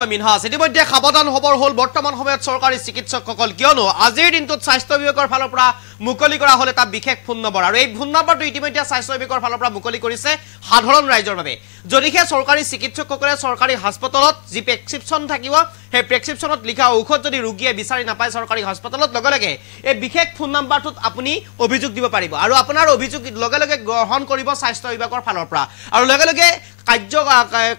মিনহাস ইতিমধ্যে সাবধান হবৰ হল বৰ্তমান সময়ত চৰকাৰী চিকিৎসকসকল কিয়নো আজিৰ দিনটোত স্বাস্থ্য বিভাগৰ ফালৰ পৰা মুকলি কৰা হল এটা বিশেষ ফোন নম্বৰ আৰু এই ফোন নম্বৰটো ইতিমধ্যে স্বাস্থ্য বিভাগৰ ফালৰ পৰা মুকলি কৰিছে সাধাৰণ ৰাইজৰ বাবে যদিহে চৰকাৰী চিকিৎসকসকলে চৰকাৰী হাস্পতালত যি প্ৰেসক্ৰিপচন থাকিব সেই প্ৰেসক্ৰিপচনত লিখা ঔষধ যদি ৰোগীয়ে বিচাৰি নাপায় চৰকাৰী হাস্পতালত লগে লগে এই বিশেষ ফোন নম্বৰটোত আপুনি অভিযোগ দিব পাৰিব আৰু আপোনাৰ অভিযোগ লগে লগে গ্ৰহণ কৰিব স্বাস্থ্য বিভাগৰ ফালৰ পৰা আৰু লগে লগে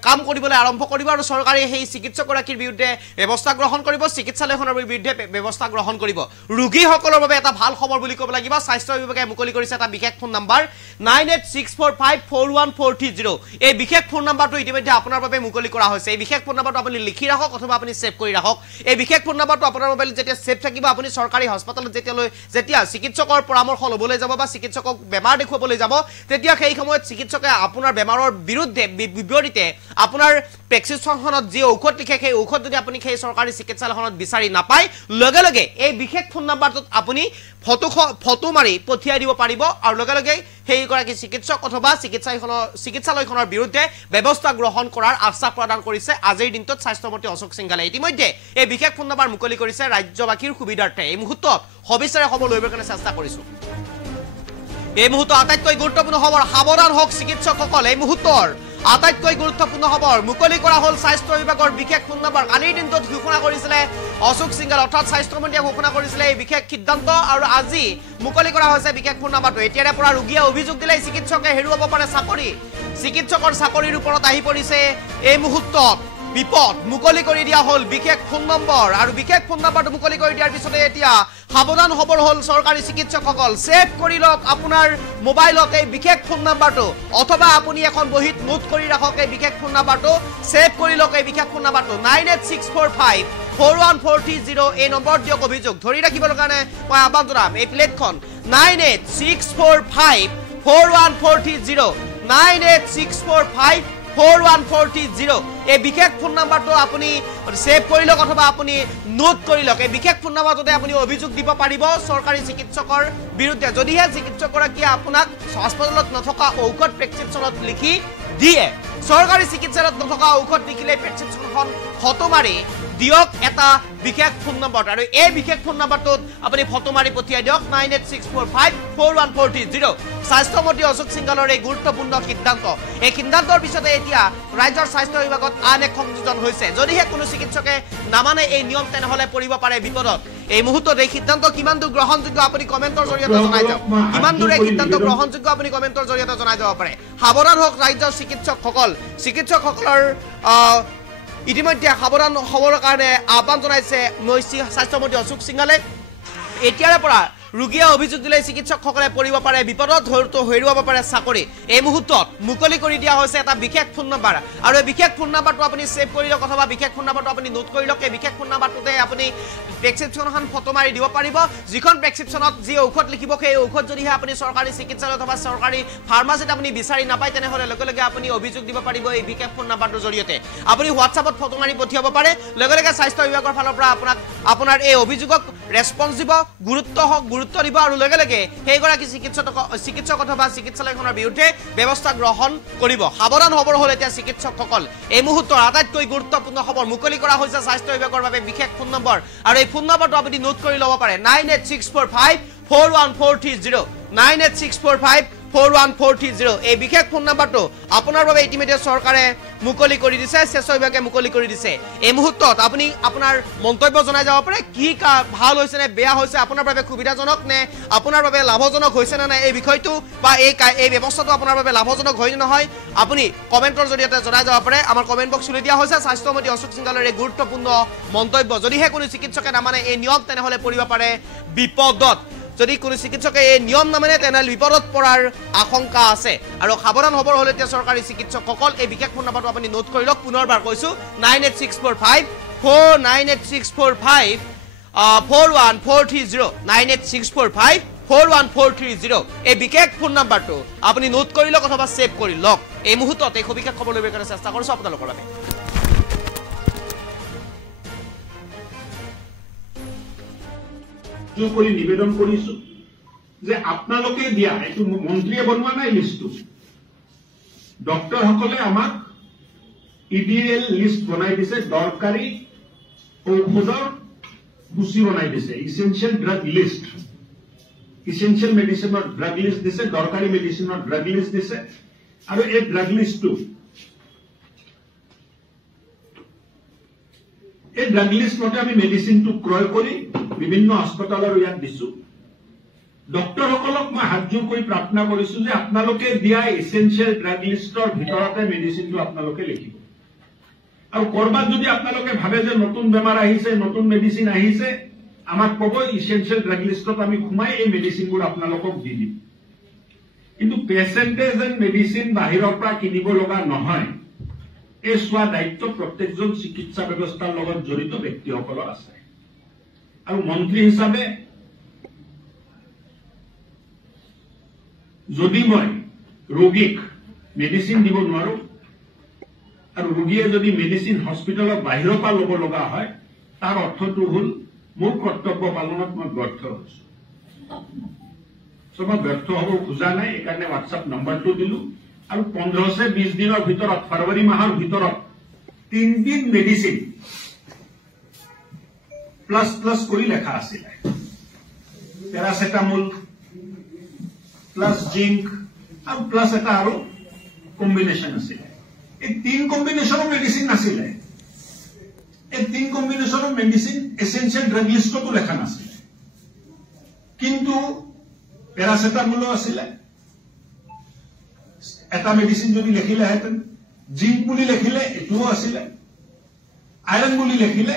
কাম কৰিবলৈ আৰম্ভ কৰিব আৰু চৰকাৰী সেই চিকিৎসকগৰাকীৰ বিৰুদ্ধে ব্যৱস্থা গ্ৰহণ কৰিব চিকিৎসালয়খনৰ বিৰুদ্ধে ব্যৱস্থা গ্ৰহণ কৰিব ৰোগীসকলৰ বাবে এটা ভাল খবৰ বুলি ক'ব লাগিব স্বাস্থ্য বিভাগে মুকলি কৰিছে এটা বিশেষ ফোন নম্বৰ 9864541430 এই বিশেষ ফোন নম্বৰটো ইতিমধ্যে আপোনাৰ বাবে মুকলি কৰা হৈছে এই বিশেষ ফোন নম্বৰটো আপুনি লিখি ৰাখক অথবা আপুনি সেভ কৰি ৰাখক এই বিশেষ ফোন নম্বৰটো আপোনাৰ মোবাইলত যেতিয়া সেভ থাকিব আপুনি চৰকাৰী হাস্পতালত যেতিয়া চিকিৎসকৰ পৰামৰ্শ ল'বলৈ যাব বা চিকিৎসকক বেমাৰ দেখুৱাবলৈ যাব তেতিয়া সেই সময়ত চিকিৎসকে আপোনাৰ বেমাৰৰ বিৰুদ্ধে বিপৰীতে আপোনাৰ প্ৰেসক্ৰিপচনখনত যি ঔষধ লিখে সেই ঔষধ যদি আপুনি সেই চৰকাৰী চিকিৎসালয়খনত বিচাৰি নাপায় লগে লগে এই বিশেষ ফোন নম্বৰটোত আপুনি ফটো মাৰি পঠিয়াই দিব পাৰিব আৰু লগে লগে সেই গৰাকী চিকিৎসক অথবা চিকিৎসালয়খনৰ বিৰুদ্ধে ব্যৱস্থা গ্ৰহণ কৰাৰ আশ্বাস প্ৰদান কৰিছে আজিৰ দিনটোত স্বাস্থ্যমন্ত্ৰী অশোক সিংহালে ইতিমধ্যে এই বিশেষ ফোন নম্বৰ মুকলি কৰিছে ৰাজ্যবাসীৰ সুবিধাৰ্থে এই মুহূৰ্তত সবিস্তাৰে খবৰ লবৰ কাৰণে চেষ্টা কৰিছো এই মুহূৰ্ত আটাইতকৈ গুৰুত্বপূৰ্ণ খবৰ সাৱধান হওক চিকিৎসকসকল এই মুহূৰ্তৰ আটাইতকৈ গুৰুত্বপূৰ্ণ খবৰ মুকলি কৰা হল স্বাস্থ্য বিভাগৰ বিশেষ ফোন নম্বৰ কালিৰ দিনটোত ঘোষণা কৰিছিলে অশোক সিংহাল অৰ্থাৎ স্বাস্থ্যমন্ত্ৰীয়ে ঘোষণা কৰিছিলে এই বিশেষ সিদ্ধান্ত আৰু আজি মুকলি কৰা হৈছে বিশেষ ফোন নম্বৰটো এতিয়াৰে পৰা ৰোগীয়ে অভিযোগ দিলে চিকিৎসকে হেৰুৱাব পাৰে চাকৰি চিকিৎসকৰ চাকৰিৰ ওপৰত আহি পৰিছে এই মুহূৰ্তত বিপদ মুকলি কৰি দিয়া হল বিশেষ ফোন নম্বৰ আৰু বিশেষ ফোন নম্বৰটো মুকলি কৰি দিয়াৰ পিছতে এতিয়া সাৱধান হবৰ হল চৰকাৰী চিকিৎসকসকল সেভ কৰি লওক আপোনাৰ মোবাইলত এই বিশেষ ফোন নম্বৰটো অথবা আপুনি এখন বহীত নোট কৰি ৰাখক এই বিশেষ ফোন নম্বৰটো সেভ কৰি লওক এই বিশেষ ফোন নম্বৰটো 9864541430 এই নম্বৰ দিয়ক অভিযোগ ধৰি ৰাখিবৰ কাৰণে মই আহ্বান জনাম এই প্লেটখন 9864541430 9864541430 এই বিশেষ ফোন নম্বৰটো আপুনি সেভ কৰি লওক অথবা আপুনি নোট কৰি লওক এই বিশেষ ফোন নম্বৰটোতে আপুনি অভিযোগ দিব পাৰিব চৰকাৰী চিকিৎসকৰ বিৰুদ্ধে যদিহে চিকিৎসকগৰাকীয়ে আপোনাক হাস্পতালত নথকা ঔষধ প্ৰেসক্ৰিপচনত লিখি দিয়ে চৰকাৰী চিকিৎসালয়ত নথকা ঔষধ লিখিলে প্ৰেসক্ৰিপচনখন ফটো মাৰি দিয়ক এটা বিশেষ ফোন নম্বৰ আৰু এই বিশেষ ফোন নম্বৰটোত আপুনি ফটো মাৰি পঠিয়াই দিয়ক 9864541430 স্বাস্থ্যমন্ত্ৰী অশোক সিংহালৰ এই গুৰুত্বপূৰ্ণ সিদ্ধান্ত এই সিদ্ধান্তৰ পিছতে এতিয়া ৰাজ্যৰ স্বাস্থ্য বিভাগত আন এক সংযোজন হৈছে যদিহে কোনো চিকিৎসকে নামানে এই নিয়ম তেনেহলে পৰিব পাৰে বিপদত এই মুহূৰ্তত এই সিদ্ধান্ত কিমান দূৰ গ্ৰহণযোগ্য আপুনি কমেন্টৰ জৰিয়তে জনাই যাওক কিমান দূৰ এই সিদ্ধান্ত গ্ৰহণযোগ্য আপুনি কমেন্টৰ জৰিয়তে জনাই যাব পাৰে সাৱধান হওক ৰাজ্যৰ চিকিৎসকসকলৰ ইতিমধ্যে সাৱধান হবৰ কাৰণে আহ্বান জনাইছে স্বাস্থ্যমন্ত্ৰী অশোক সিংহালে এতিয়াৰে পৰা ৰোগীয়ে অভিযোগ দিলে চিকিৎসকসকলে পৰিব পাৰে বিপদত হেৰুৱাব পাৰে চাকৰি এই মুহূৰ্তত মুকলি কৰি দিয়া হৈছে এটা বিশেষ ফোন নম্বৰ আৰু এই বিশেষ ফোন নম্বৰটো আপুনি সেভ কৰি লওক অথবা বিশেষ ফোন নম্বৰটো আপুনি নোট কৰি লওক এই বিশেষ ফোন নম্বৰটোতে আপুনি প্ৰেসক্ৰিপচনখন ফটো মাৰি দিব পাৰিব যিখন প্ৰেসক্ৰিপচনত যি ঔষধ লিখিব সেই ঔষধ যদিহে আপুনি চৰকাৰী চিকিৎসালয় অথবা চৰকাৰী ফাৰ্মাচীত আপুনি বিচাৰি নাপায় তেনেহলে লগে লগে আপুনি অভিযোগ দিব পাৰিব এই বিশেষ ফোন নম্বৰটোৰ জৰিয়তে আপুনি হোৱাটছআপত ফটো মাৰি পঠিয়াব পাৰে লগে লগে স্বাস্থ্য বিভাগৰ ফালৰ পৰা আপোনাৰ এই অভিযোগক ৰেসপন্স দিব গুৰুত্ব দিব আৰু লগে লগে সেইগৰাকী চিকিৎসক অথবা চিকিৎসালয়খনৰ বিৰুদ্ধে ব্যৱস্থা গ্ৰহণ কৰিব সাৱধান হবৰ হল এতিয়া চিকিৎসকসকল এই মুহূৰ্তৰ আটাইতকৈ গুৰুত্বপূৰ্ণ খবৰ মুকলি কৰা হৈছে স্বাস্থ্য বিভাগৰ বাবে বিশেষ ফোন নম্বৰ আৰু এই ফোন নম্বৰটো আপুনি নোট কৰি ল'ব পাৰে 9864541430 9864541430 এই বিশেষ ফোন নম্বৰটো আপোনাৰ বাবে ইতিমধ্যে চৰকাৰে মুকলি কৰি দিছে স্বাস্থ্য বিভাগে মুকলি কৰি দিছে এই মুহূৰ্তত আপুনি আপোনাৰ মন্তব্য জনাই যাব পাৰে কি ভাল হৈছে নে বেয়া হৈছে আপোনাৰ বাবে সুবিধাজনক নে আপোনাৰ বাবে লাভজনক হৈছে নে এই বিষয়টো বা এই ব্যৱস্থাটো আপোনাৰ বাবে লাভজনক হয় নে নহয় আপুনি কমেন্টৰ জৰিয়তে জনাই যাব পাৰে আমাৰ কমেন্ট বক্স খুলি দিয়া হৈছে স্বাস্থ্যমন্ত্ৰী অশোক সিংহালৰ এই গুৰুত্বপূৰ্ণ মন্তব্য যদিহে কোনো চিকিৎসকে নামানে এই নিয়ম তেনেহলে পৰিব পাৰে বিপদত যদি কোনো চিকিৎসকে এই নিয়ম নামানে তেনেহলে বিপদত পৰাৰ আশংকা আছে আৰু সাৱধান হবৰ হলে এতিয়া চৰকাৰী চিকিৎসকসকল এই বিশেষ ফোন নম্বৰটো আপুনি নোট কৰি লওক পুনৰবাৰ কৈছো 9864541430 9864541430 এই বিশেষ ফোন নম্বৰটো আপুনি নোট কৰি লওক অথবা সেভ কৰি লওক এই মুহূৰ্তত এই সবিশেষ খবৰ লবৰ কাৰণে চেষ্টা কৰিছো আপোনালোকৰ বাবে কৰি নিবেদন কৰিছো যে আপোনালোকে দিয়া এইটো মন্ত্ৰীয়ে বনোৱা নাই লিষ্টটো ডক্টৰ সকলে আমাক ইডিএল লিষ্ট বনাই দিছে, দৰকাৰী ঔষধৰ সূচী বনাই দিছে, ইসেনশিয়াল ড্ৰাগ লিষ্ট, ইসেনশিয়াল মেডিচিনৰ ড্ৰাগ লিষ্ট দিছে, দৰকাৰী মেডিচিনৰ ড্ৰাগ লিষ্ট দিছে। আৰু এই ড্ৰাগ লিষ্টটো মতে আমি মেডিচিনটো ক্ৰয় কৰি বিভিন্ন হাস্পতালৰ ইয়াত দিছো। ডক্টৰসকলক মই হাতযোৰ কৰি প্ৰাৰ্থনা কৰিছো যে আপোনালোকে দিয়া এসেনশিয়াল ড্ৰাগ লিষ্টৰ ভিতৰতে মেডিচিনটো আপোনালোকে লিখিব। আৰু কৰবাত যদি আপোনালোকে ভাবে যে নতুন বেমাৰ আহিছে, নতুন মেডিচিন আহিছে, আমাক ক'ব, এসেনশিয়াল ড্ৰাগ লিষ্টত আমি সোমাই এই মেডিচিনবোৰ আপোনালোকক দি দিম। কিন্তু পেচেণ্টে যেন মেডিচিন বাহিৰৰ পৰা কিনিব লগা নহয়, এই চোৱা দায়িত্ব প্ৰত্যেকজন চিকিৎসা ব্যৱস্থাৰ লগত জড়িত ব্যক্তিসকলৰ আছে। আৰু মন্ত্ৰী হিচাপে যদি মই ৰোগীক মেডিচিন দিব নোৱাৰো আৰু ৰোগীয়ে যদি মেডিচিন হস্পিটেলৰ বাহিৰৰ পৰা ল'ব লগা হয়, তাৰ অৰ্থটো হ'ল মোৰ কৰ্তব্য পালনত মই ব্যৰ্থ হৈছো। মই ব্যৰ্থ হ'ব খোজা নাই, এইকাৰণে হোৱাটছআপ নম্বৰটো দিলো। আৰু 15-20 দিনৰ ভিতৰত, ফেব্ৰুৱাৰী মাহৰ ভিতৰত 3 দিন মেডিচিন প্লাস প্লাস কৰি লেখা আছিলে, পেৰাচিটামল প্লাস জিংক আৰু প্লাস এটা আৰু কম্বিনেশ্যন আছিলে। এই 3 কম্বিনেশ্যনৰ মেডিচিন নাছিলে, এই 3 কম্বিনেশ্যনৰ মেডিচিন এসেনশিয়াল ড্ৰাগ লিষ্টতো লেখা নাছিলে। কিন্তু পেৰাচিটামলো আছিলে, এটা মেডিচিন যদি লিখিলেহেঁতেন, জিংক বুলি লিখিলে এটোও আছিলে, আইৰণ বুলি লিখিলে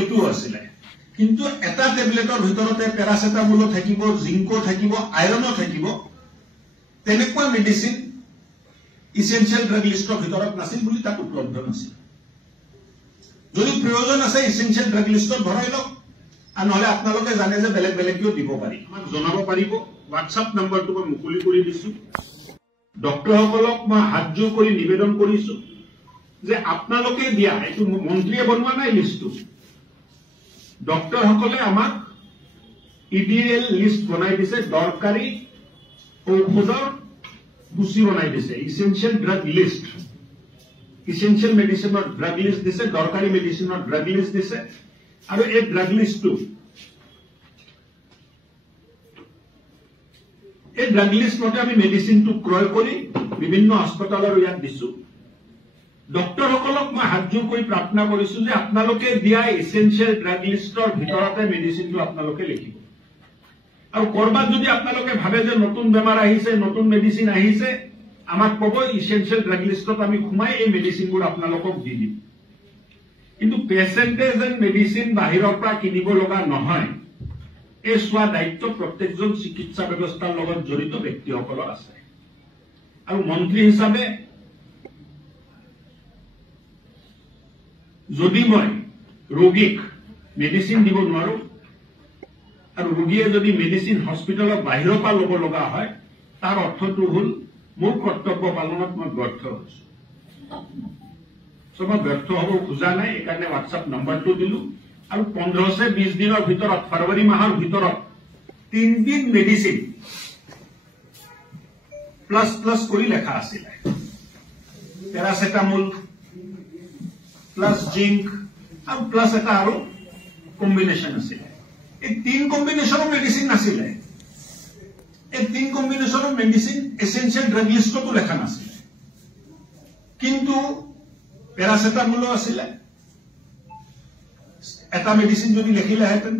এটোও আছিলে। কিন্তু এটা টেবলেটৰ ভিতৰতে পেৰাচিটামলো থাকিব, জিংকো থাকিব, আইৰণো থাকিব, তেনেকুৱা মেডিচিন ইসেনশিয়াল ড্ৰাগ লিষ্টৰ ভিতৰত নাছিল বুলি তাত উপলব্ধ নাছিল। যদি প্ৰয়োজন আছে ইসেনশিয়াল ড্ৰাগ লিষ্টত ভৰাই লওক, আৰু নহলে আপোনালোকে জানে যে বেলেগ বেলেগকেও দিব পাৰি, আমাক জনাব পাৰিব। হোৱাটছআপ নম্বৰটো মই মুকলি কৰি দিছো। ডক্টৰসকলক মই হাতযোৰ কৰি নিবেদন কৰিছো যে আপোনালোকে দিয়া, এইটো মন্ত্ৰীয়ে বনোৱা নাই লিষ্টটো, ডক্টৰসকলে আমাক ইডিএল লিষ্ট বনাই দিছে, দৰকাৰী ঔষধৰ সূচী বনাই দিছে, ইসেনশিয়াল ড্ৰাগ লিষ্ট, ইসেনশিয়াল মেডিচিনৰ ড্ৰাগ লিষ্ট দিছে, দৰকাৰী মেডিচিনৰ ড্ৰাগ লিষ্ট দিছে। আৰু এই ড্ৰাগ লিষ্টটো মতে আমি মেডিচিনটো ক্ৰয় কৰি বিভিন্ন হাস্পতালৰ ইয়াত দিছো। ডক্টৰসকলক মই হাতযোৰ কৰি প্ৰাৰ্থনা কৰিছো যে আপোনালোকে দিয়া এসেনশিয়াল ড্ৰাগ লিষ্টৰ ভিতৰতে মেডিচিনটো আপোনালোকে লিখিব। আৰু কৰবাত যদি আপোনালোকে ভাবে যে নতুন বেমাৰ আহিছে, নতুন মেডিচিন আহিছে, আমাক ক'ব, এসেনশিয়াল ড্ৰাগ লিষ্টত আমি সোমাই এই মেডিচিনবোৰ আপোনালোকক দি দিম। কিন্তু পেচেণ্টে যেন মেডিচিন বাহিৰৰ পৰা কিনিব লগা নহয়, এই চোৱা দায়িত্ব প্ৰত্যেকজন চিকিৎসা ব্যৱস্থাৰ লগত জড়িত ব্যক্তিসকলৰ আছে। আৰু মন্ত্ৰী হিচাপে যদি মই ৰোগীক মেডিচিন দিব নোৱাৰো আৰু ৰোগীয়ে যদি মেডিচিন হস্পিটেলৰ বাহিৰৰ পৰা ল'ব লগা হয়, তাৰ অৰ্থটো হ'ল মোৰ কৰ্তব্য পালনত মই ব্যৰ্থ হৈছো। মই ব্যৰ্থ হ'ব খোজা নাই, এইকাৰণে হোৱাটছআপ নম্বৰটো দিলো। আৰু 15-20 দিনৰ ভিতৰত, ফেব্ৰুৱাৰী মাহৰ ভিতৰত 3 দিন মেডিচিন প্লাস প্লাস কৰি লেখা আছিলে, পেৰাচিটামল প্লাস জিংক আৰু প্লাস এটা আৰু কম্বিনেশ্যন আছিলে। এই 3 কম্বিনেশ্যনৰ মেডিচিন নাছিলে, এই 3 কম্বিনেশ্যনৰ মেডিচিন এসেনশিয়াল ড্ৰাগ লিষ্টতো লেখা নাছিলে। কিন্তু পেৰাচিটামলো আছিলে, এটা মেডিচিন যদি লিখিলেহেঁতেন,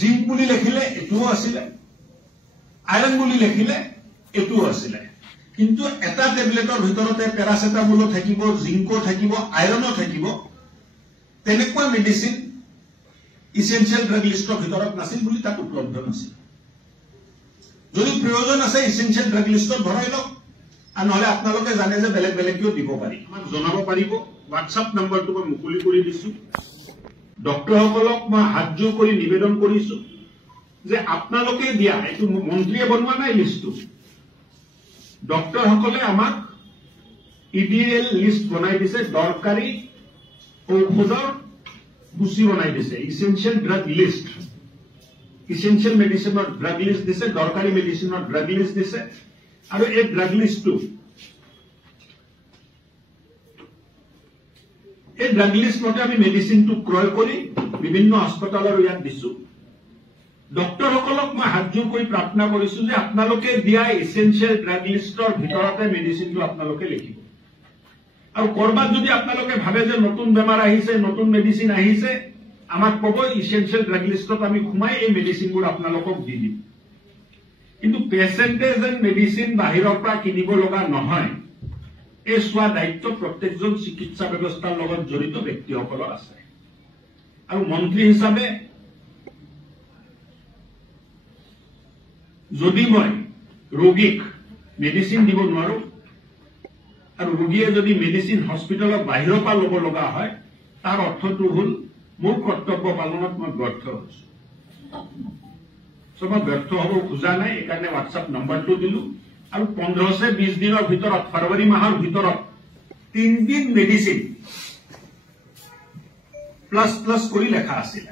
জিংক বুলি লিখিলে এটোও আছিলে, আইৰণ বুলি লিখিলে এটোও আছিলে। কিন্তু এটা টেবলেটৰ ভিতৰতে পেৰাচিটামলো থাকিব, জিংকো থাকিব, আইৰণো থাকিব, তেনেকুৱা মেডিচিন ইসেনশিয়াল ড্ৰাগ লিষ্টৰ ভিতৰত নাছিল বুলি তাত উপলব্ধ নাছিল। যদি প্ৰয়োজন আছে ইসেনশিয়াল ড্ৰাগ লিষ্টত ভৰাই লওক, আৰু নহলে আপোনালোকে জানে যে বেলেগ বেলেগকেও দিব পাৰি, আমাক জনাব পাৰিব। হোৱাটছআপ নম্বৰটো মই মুকলি কৰি দিছো। ডক্টৰসকলক মই হাতযোৰ কৰি নিবেদন কৰিছো যে আপোনালোকে দিয়া, এইটো মন্ত্ৰীয়ে বনোৱা নাই লিষ্টটো, ডক্টৰসকলে আমাক ইডিএল লিষ্ট বনাই দিছে, দৰকাৰী ঔষধৰ সূচী বনাই দিছে, ইসেনশিয়াল ড্ৰাগ লিষ্ট, ইসেনশিয়াল মেডিচিনৰ ড্ৰাগ লিষ্ট দিছে, দৰকাৰী মেডিচিনৰ ড্ৰাগ লিষ্ট দিছে। আৰু এই ড্ৰাগ লিষ্টটো এই ড্ৰাগ লিষ্ট মতে আমি মেডিচিনটো ক্ৰয় কৰি বিভিন্ন হাস্পতালৰ ইয়াত দিছো ডক্টৰসকলক মই হাতজোৰ কৰি প্ৰাৰ্থনা কৰিছো যে আপোনালোকে দিয়া এসেনশিয়াল ড্ৰাগ লিষ্টৰ ভিতৰতে মেডিচিনটো আপোনালোকে লিখিব আৰু কৰবাত যদি আপোনালোকে ভাবে যে নতুন বেমাৰ আহিছে নতুন মেডিচিন আহিছে আমাক ক'ব এসেনশিয়াল ড্ৰাগ লিষ্টত আমি খুমাই এই মেডিচিনবোৰ আপোনালোকক দি দিম কিন্তু পেচেণ্টেজ এণ্ড মেডিচিন বাহিৰৰ পৰা কিনিব লগা নহয় এই চোৱা দায়িত্ব প্ৰত্যেকজন চিকিৎসা ব্যৱস্থাৰ লগত জড়িত ব্যক্তিসকলৰ আছে আৰু মন্ত্ৰী হিচাপে যদি মই ৰোগীক মেডিচিন দিব নোৱাৰো আৰু ৰোগীয়ে যদি মেডিচিন হস্পিটেলৰ বাহিৰৰ পৰা ল'ব লগা হয় তাৰ অৰ্থটো হ'ল মোৰ কৰ্তব্য পালনত মই ব্যৰ্থ হৈছো মই ব্যৰ্থ হ'ব খোজা নাই এইকাৰণে হোৱাটছআপ নম্বৰটো দিলো আৰু 15-20 দিনৰ ভিতৰত ফেব্ৰুৱাৰী মাহৰ ভিতৰত 3 দিন মেডিচিন প্লাস প্লাস কৰি লেখা আছিল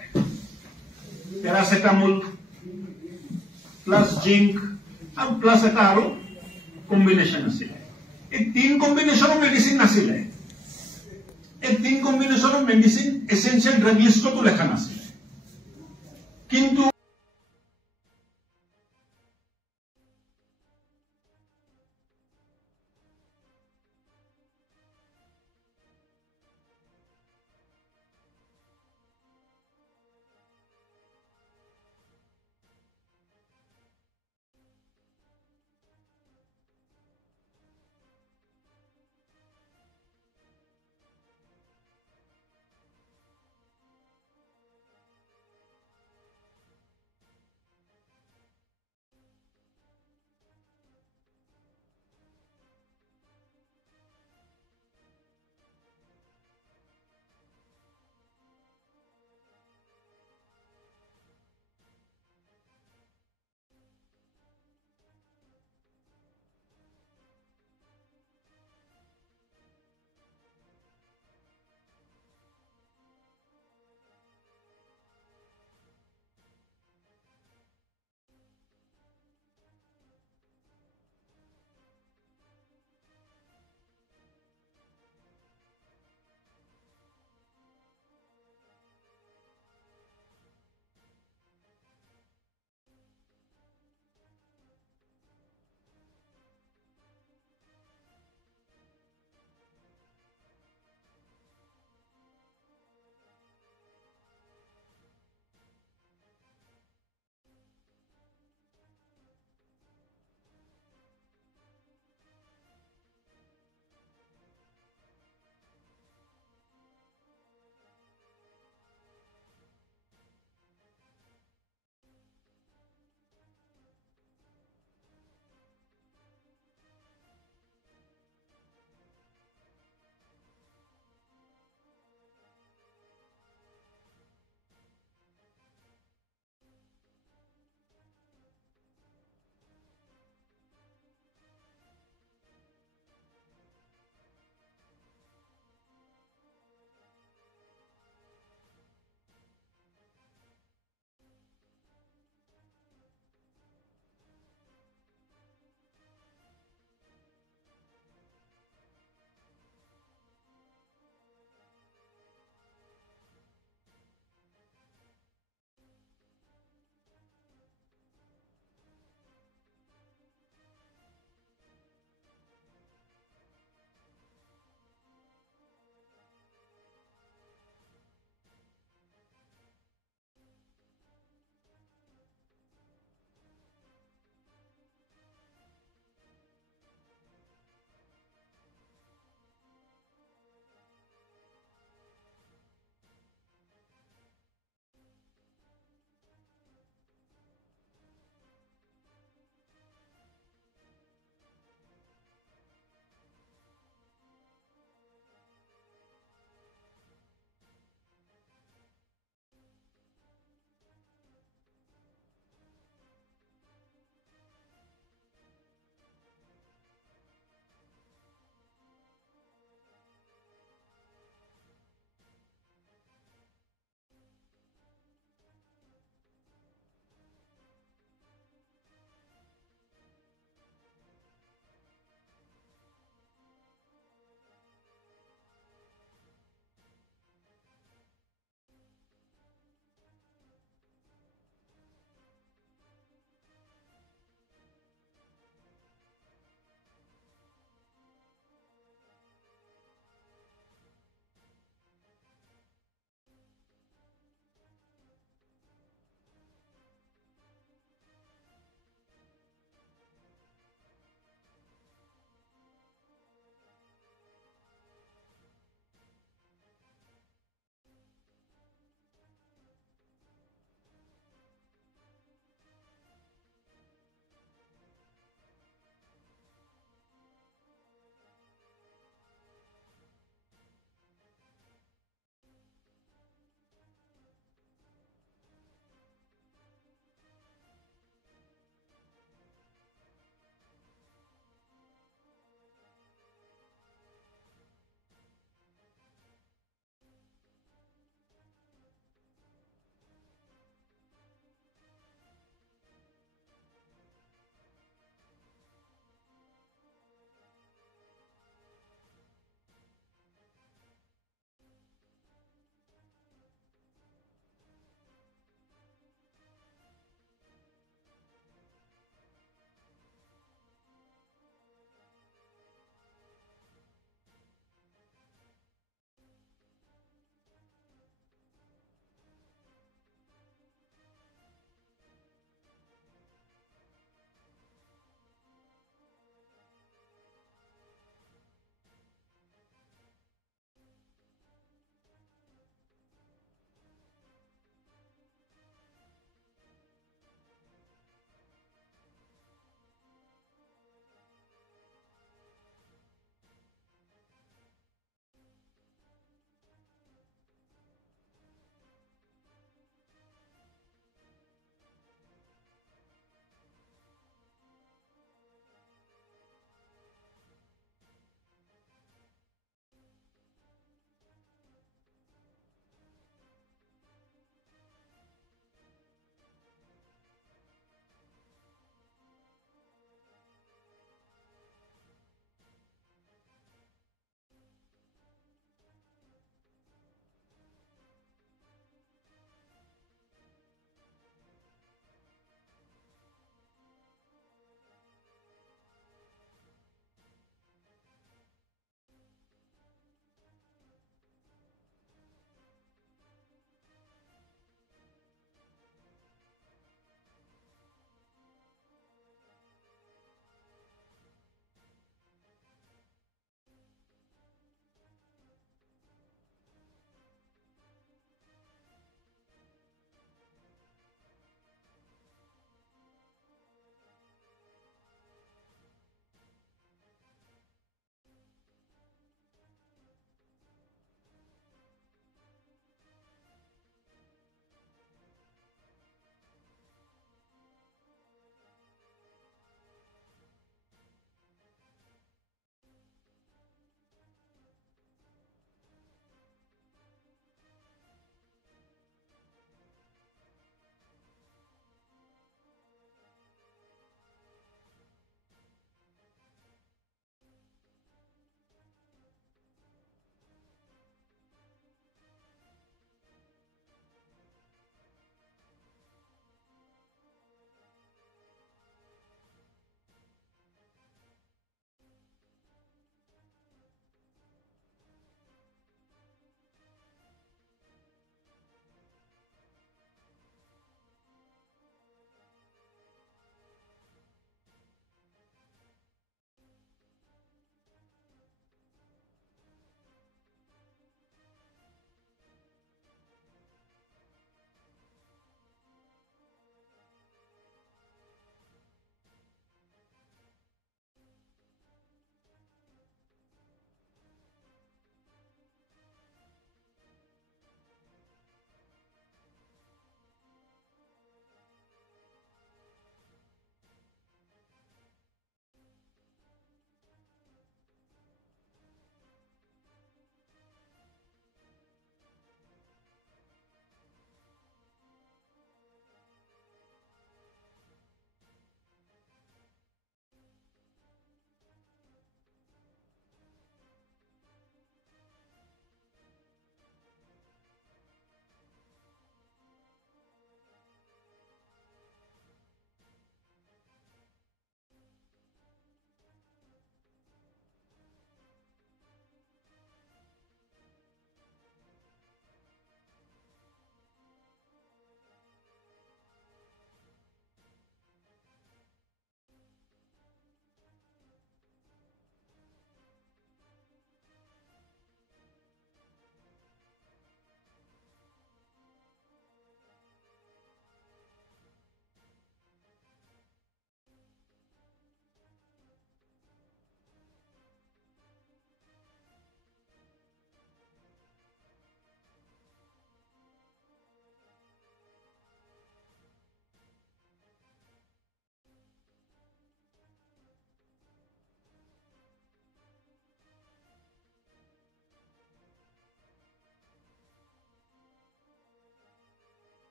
পেৰাসিটামল প্লাস জিংক আৰু প্লাস এটা আৰু কম্বিনেশন আছিল এই 3 কম্বিনেশনৰ মেডিচিন নাছিল এই 3 কম্বিনেশনৰ মেডিচিন এসেনশিয়াল ড্ৰাগ লিষ্টতো লেখা নাছিল